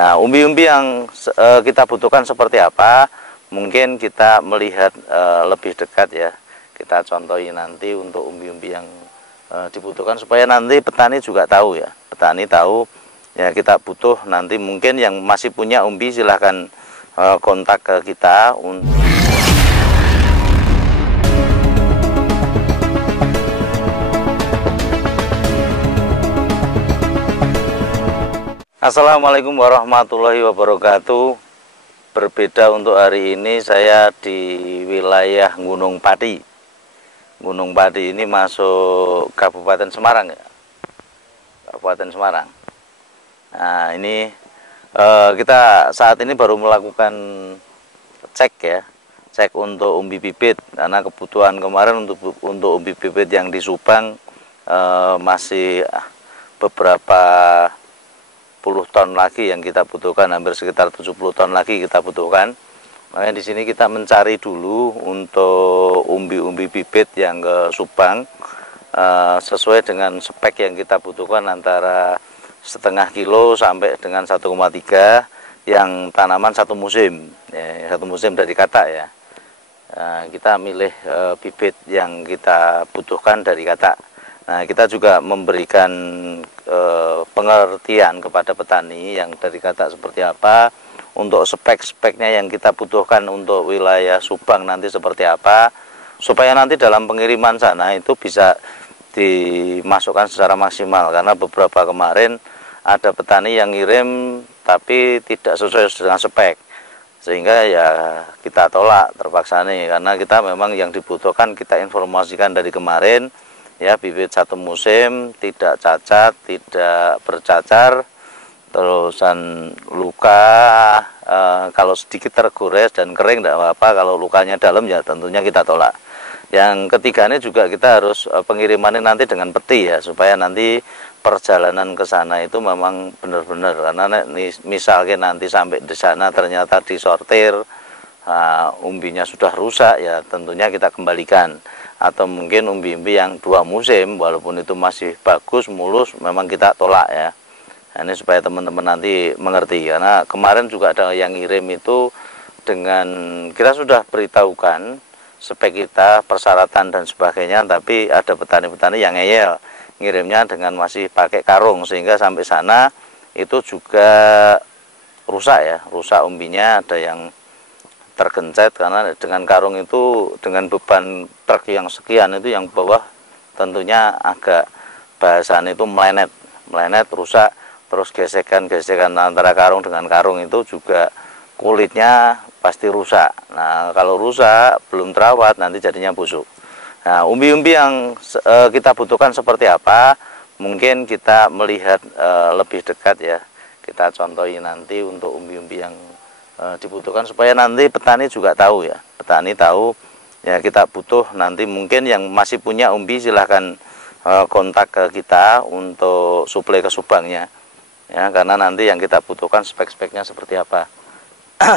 Nah, umbi-umbi yang kita butuhkan seperti apa, mungkin kita melihat lebih dekat ya. Kita contohi nanti untuk umbi-umbi yang dibutuhkan supaya nanti petani juga tahu ya. Petani tahu ya kita butuh nanti, mungkin yang masih punya umbi silahkan kontak ke kita. Assalamualaikum warahmatullahi wabarakatuh. Berbeda untuk hari ini, saya di wilayah Gunung Pati. Gunung Pati ini masuk Kabupaten Semarang ya. Kabupaten Semarang. Nah, ini kita saat ini baru melakukan cek ya. Cek untuk umbi bibit, karena kebutuhan kemarin untuk umbi bibit yang di Subang masih beberapa puluh ton lagi yang kita butuhkan, hampir sekitar 70 ton lagi kita butuhkan. Makanya di sini kita mencari dulu untuk umbi-umbi bibit yang ke Subang sesuai dengan spek yang kita butuhkan, antara setengah kilo sampai dengan 1,3 yang tanaman satu musim ya, satu musim dari kata ya. Kita milih bibit yang kita butuhkan dari kata. Nah, kita juga memberikan pengertian kepada petani yang dari kata seperti apa, untuk spek-speknya yang kita butuhkan untuk wilayah Subang nanti seperti apa, supaya nanti dalam pengiriman sana itu bisa dimasukkan secara maksimal. Karena beberapa kemarin ada petani yang ngirim tapi tidak sesuai dengan spek, sehingga ya kita tolak terpaksa nih, karena kita memang yang dibutuhkan kita informasikan dari kemarin ya, bibit satu musim, tidak cacat, tidak bercacar, terusan luka, kalau sedikit tergores dan kering tidak apa-apa, kalau lukanya dalam ya tentunya kita tolak. Yang ketiga ini juga kita harus pengirimannya nanti dengan peti ya, supaya nanti perjalanan ke sana itu memang benar-benar, karena misalnya nanti sampai di sana ternyata disortir, umbinya sudah rusak ya tentunya kita kembalikan. Atau mungkin umbi-umbi yang 2 musim walaupun itu masih bagus mulus, memang kita tolak ya. Nah, ini supaya teman-teman nanti mengerti, karena kemarin juga ada yang ngirim itu dengan kita sudah beritahukan spek kita, persyaratan dan sebagainya, tapi ada petani-petani yang ngeyel ngirimnya dengan masih pakai karung, sehingga sampai sana itu juga rusak ya, rusak umbinya, ada yang tergencet karena dengan karung itu dengan beban truk yang sekian itu yang bawah tentunya agak bahasan itu melenet rusak, terus gesekan antara karung dengan karung itu juga kulitnya pasti rusak. Nah, kalau rusak belum terawat nanti jadinya busuk. Nah, umbi-umbi yang kita butuhkan seperti apa, mungkin kita melihat lebih dekat ya. Kita contohi nanti untuk umbi-umbi yang dibutuhkan supaya nanti petani juga tahu ya. Petani tahu ya kita butuh nanti, mungkin yang masih punya umbi silahkan kontak ke kita untuk suplai ke Subangnya ya, karena nanti yang kita butuhkan spek-speknya seperti apa.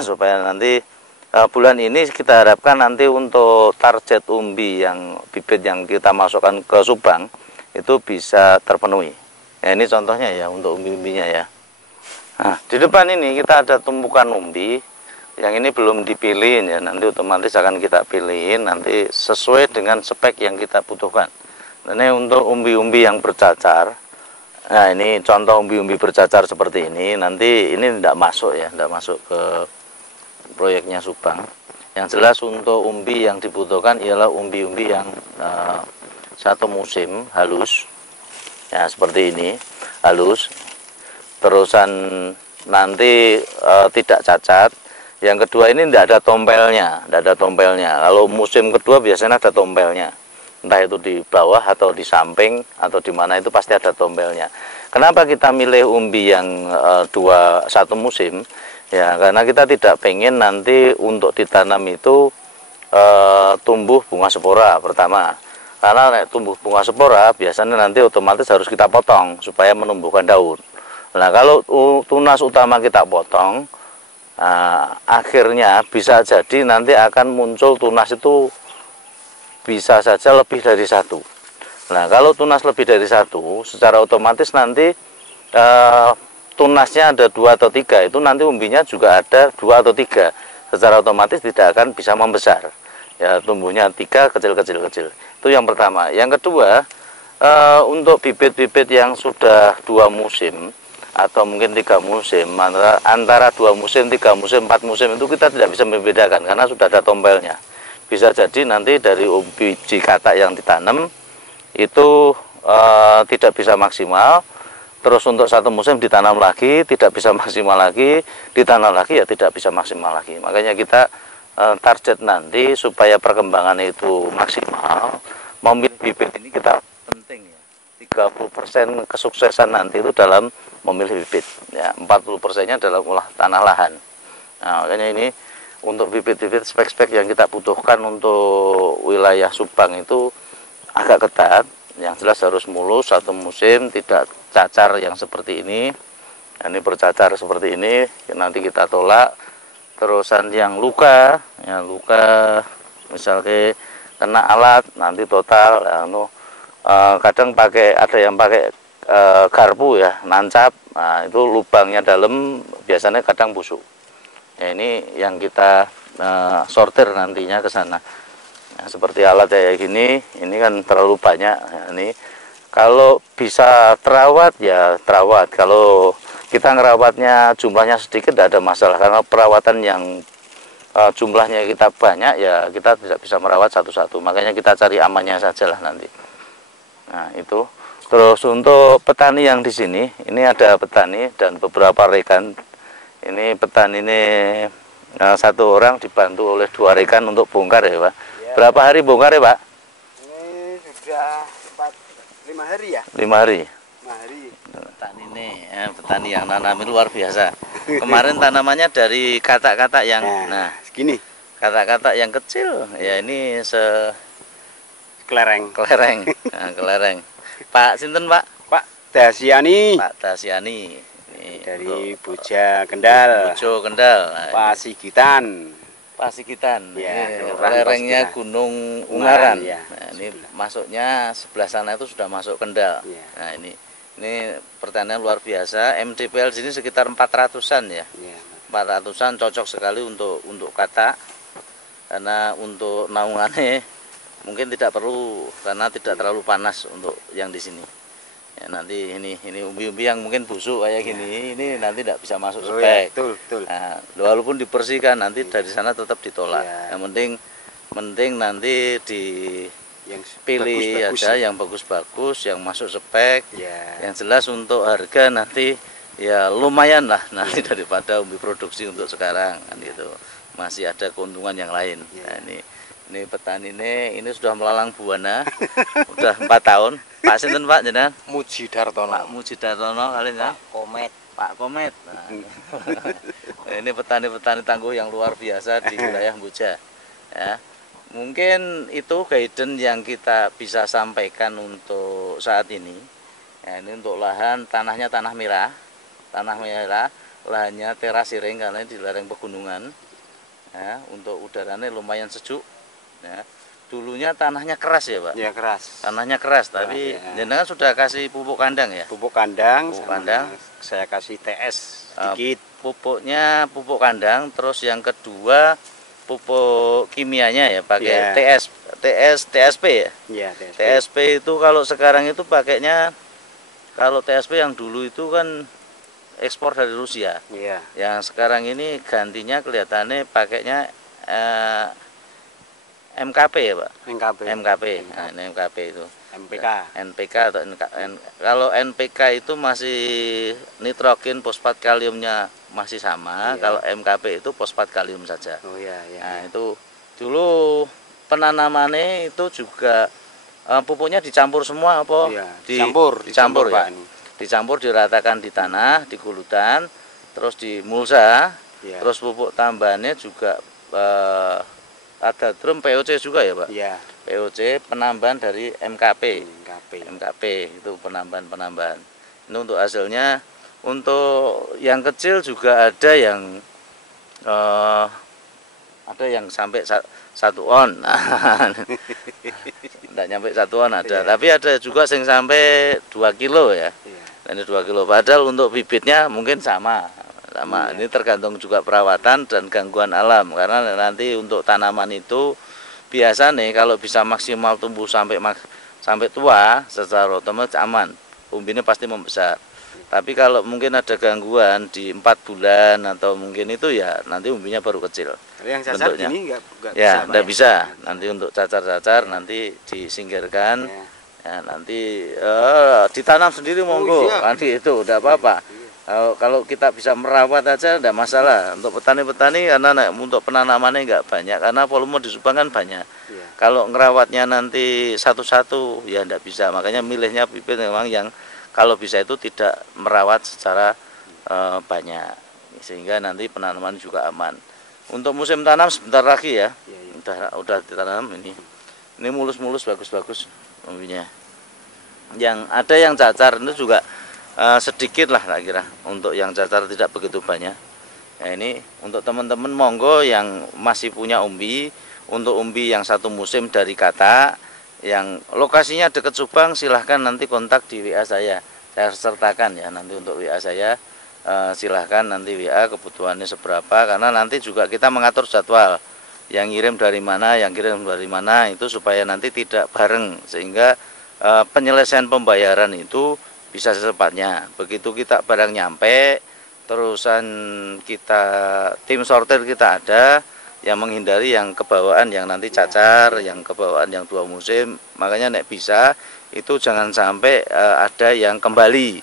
Supaya nanti bulan ini kita harapkan nanti untuk target umbi yang bibit yang kita masukkan ke Subang itu bisa terpenuhi ya. Ini contohnya ya untuk umbi-umbinya ya. Nah, di depan ini kita ada tumpukan umbi yang ini belum dipilih ya, nanti otomatis akan kita pilihin nanti sesuai dengan spek yang kita butuhkan. Ini untuk umbi-umbi yang bercacar. Nah, ini contoh umbi-umbi bercacar seperti ini. Nanti ini tidak masuk ya, tidak masuk ke proyeknya Subang. Yang jelas untuk umbi yang dibutuhkan ialah umbi-umbi yang satu musim halus ya, seperti ini halus. Terusan nanti tidak cacat. Yang kedua ini tidak ada tompelnya, Kalau musim kedua biasanya ada tompelnya, entah itu di bawah atau di samping atau di mana, itu pasti ada tompelnya. Kenapa kita milih umbi yang satu musim? Ya karena kita tidak pengen nanti untuk ditanam itu tumbuh bunga spora pertama. Karena tumbuh bunga spora biasanya nanti otomatis harus kita potong supaya menumbuhkan daun. Nah, kalau tunas utama kita potong, akhirnya bisa jadi nanti akan muncul tunas itu bisa saja lebih dari satu. Nah, kalau tunas lebih dari satu, secara otomatis nanti tunasnya ada 2 atau 3, itu nanti umbinya juga ada 2 atau 3. Secara otomatis tidak akan bisa membesar. Ya, tumbuhnya 3 kecil-kecil. Itu yang pertama. Yang kedua, untuk bibit-bibit yang sudah 2 musim atau mungkin 3 musim, antara 2 musim, 3 musim, 4 musim itu kita tidak bisa membedakan karena sudah ada tompelnya. Bisa jadi nanti dari biji katak yang ditanam itu tidak bisa maksimal. Terus untuk 1 musim ditanam lagi, tidak bisa maksimal lagi, ditanam lagi ya tidak bisa maksimal lagi. Makanya kita target nanti supaya perkembangan itu maksimal, memilih bibit ini kita penting ya. 30% kesuksesan nanti itu dalam memilih bibit. Ya, 40%-nya dalam olah tanah lahan. Nah, makanya ini untuk bibit-bibit spek-spek yang kita butuhkan untuk wilayah Subang itu agak ketat. Yang jelas harus mulus 1 musim, tidak cacar yang seperti ini. Ini bercacar seperti ini, nanti kita tolak. Terusan yang luka, ya luka misalnya kena alat, nanti total. Kadang ada yang pakai garpu ya, nancap. Nah, itu lubangnya dalam, biasanya kadang busuk. Ya, ini yang kita sortir nantinya ke sana. Nah, seperti alat kayak gini, ini kan terlalu banyak. Ya, ini kalau bisa terawat ya terawat. Kalau kita ngerawatnya jumlahnya sedikit tidak ada masalah, karena perawatan yang jumlahnya kita banyak ya kita tidak bisa merawat satu-satu. Makanya kita cari amannya saja lah nanti. Nah, itu. Terus untuk petani yang di sini, ini ada petani dan beberapa rekan. Ini petani ini 1 orang dibantu oleh 2 rekan untuk bongkar ya, Pak. Berapa hari bongkar ya, Pak? Ini sudah 5 hari ya? 5 hari. 5 hari. Petani ini, ya, petani yang nanami luar biasa. Kemarin tanamannya dari katak-katak yang, segini. Katak-katak yang kecil, ya ini Kelereng. Nah, kelereng. Pak Sinten, Pak? Pak Dasyani. Pak Dasyani. Ini dari Boja Kendal. Bojo Kendal. Pasigitan. Pasigitan, ya, lerengnya Gunung Ungaran. Ya, nah, ini masuknya sebelah sana itu sudah masuk Kendal. Ya. Nah, ini pertanian luar biasa. MDPL sini sekitar 400-an ya. 400-an cocok sekali untuk katak. Karena untuk naungannya mungkin tidak perlu karena tidak terlalu panas untuk yang di sini. Ya, nanti ini umbi-umbi yang mungkin busuk kayak gini, ini nanti tidak bisa masuk spek. Ya, betul. Nah, walaupun dibersihkan nanti dari sana tetap ditolak. Yang penting nanti dipilih aja yang bagus-bagus, yang masuk spek. Yang jelas untuk harga nanti ya lumayan lah nanti daripada umbi produksi untuk sekarang kan gitu. Masih ada keuntungan yang lain. Nah, ini petani ini sudah melalang buana, udah 4 tahun. Pak Sinten, Pak jenengan? Mujidartono. Pak Mujidartono kalian ya? Pak Komet. Nah, ini petani-petani tangguh yang luar biasa di wilayah Boja. Ya, mungkin itu guidance yang kita bisa sampaikan untuk saat ini. Ya, ini untuk lahan tanahnya tanah merah, lahannya terasiring karena di lereng pegunungan. Ya, untuk udaranya lumayan sejuk. Ya. Dulunya tanahnya keras ya, Pak? Ya, keras. Tanahnya keras, tapi jenengan sudah kasih pupuk kandang ya? Pupuk kandang. Saya kasih TS sedikit. Pupuknya pupuk kandang, terus yang kedua pupuk kimianya ya, pakai TSP ya? Iya, TSP itu kalau sekarang itu pakainya, kalau TSP yang dulu itu kan ekspor dari Rusia. Iya. Yang sekarang ini gantinya kelihatannya pakainya MKP ya, Pak? MKP. Nah, ini MKP itu. NPK atau kalau NPK itu masih nitrogen, fosfat, kaliumnya masih sama. Kalau MKP itu fosfat kalium saja. Nah, itu dulu penanamannya itu juga pupuknya dicampur semua apa? Dicampur ya. Dicampur, diratakan di tanah, di gulutan, terus dimulsa, terus pupuk tambahannya juga ada drum POC juga ya, Pak? Iya. POC penambahan dari MKP itu penambahan. Ini untuk hasilnya. Untuk yang kecil juga ada yang sampai 1 on. Tidak nyampe 1 on ada, tapi ada juga yang sampai 2 kilo ya. Ini 2 kilo. Padahal untuk bibitnya mungkin sama. Iya. Ini tergantung juga perawatan dan gangguan alam. Karena nanti untuk tanaman itu biasa nih kalau bisa maksimal tumbuh sampai tua, secara otomatis aman. Umbinya pasti membesar. Tapi kalau mungkin ada gangguan di 4 bulan atau mungkin itu ya nanti umbinya baru kecil. Tapi yang cacar bentuknya. gini nggak Ya, bisa, enggak Pak, bisa. Nanti untuk cacar-cacar nanti disingkirkan. ya? Ya, nanti ditanam sendiri monggo. iya. Nanti itu udah apa-apa. Kalau kita bisa merawat aja enggak masalah. Untuk petani-petani karena untuk penanamannya enggak banyak karena volume di Subang kan banyak. Iya. Kalau ngerawatnya nanti satu-satu ya enggak bisa. Makanya milihnya bibit memang yang kalau bisa itu tidak merawat secara banyak sehingga nanti penanaman juga aman. Untuk musim tanam sebentar lagi ya. Iya, iya. Udah ditanam ini. Ini mulus-mulus bagus-bagus umbinya. Yang ada yang cacar itu juga sedikit lah tak kira. Untuk yang cacar tidak begitu banyak. Nah, ini untuk teman-teman monggo yang masih punya umbi, untuk umbi yang satu musim dari Kata, yang lokasinya dekat Subang, silahkan nanti kontak di WA saya sertakan ya nanti untuk WA saya. Silahkan nanti WA kebutuhannya seberapa, karena nanti juga kita mengatur jadwal yang kirim dari mana, yang kirim dari mana, itu supaya nanti tidak bareng sehingga penyelesaian pembayaran itu bisa secepatnya. Begitu kita barang nyampe, terusan kita tim sortir kita ada yang menghindari yang kebawaan yang nanti cacar, yang kebawaan yang 2 musim. Makanya nek bisa itu jangan sampai ada yang kembali.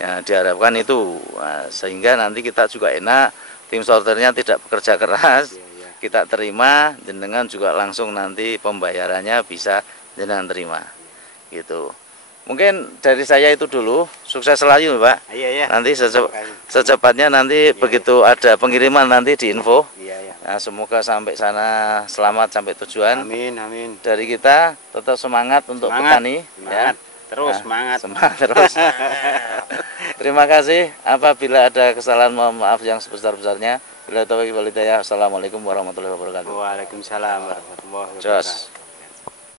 Ya, diharapkan itu. Nah, sehingga nanti kita juga enak, tim sorternya tidak bekerja keras. Kita terima, jenengan juga langsung nanti pembayarannya bisa jenengan terima. Gitu. Mungkin dari saya itu dulu. Sukses selalu, Pak. Iya. Nanti secepatnya nanti begitu ada pengiriman nanti diinfo. Iya. Nah, semoga sampai sana selamat sampai tujuan. Amin. Dari kita tetap semangat untuk petani. Semangat. Ya. Terus Nah, semangat. Semangat terus. Terima kasih. Apabila ada kesalahan mohon maaf yang sebesar-besarnya. Bila taufiq wal hidayah. Assalamualaikum warahmatullahi wabarakatuh. Waalaikumsalam warahmatullahi wabarakatuh. Jos.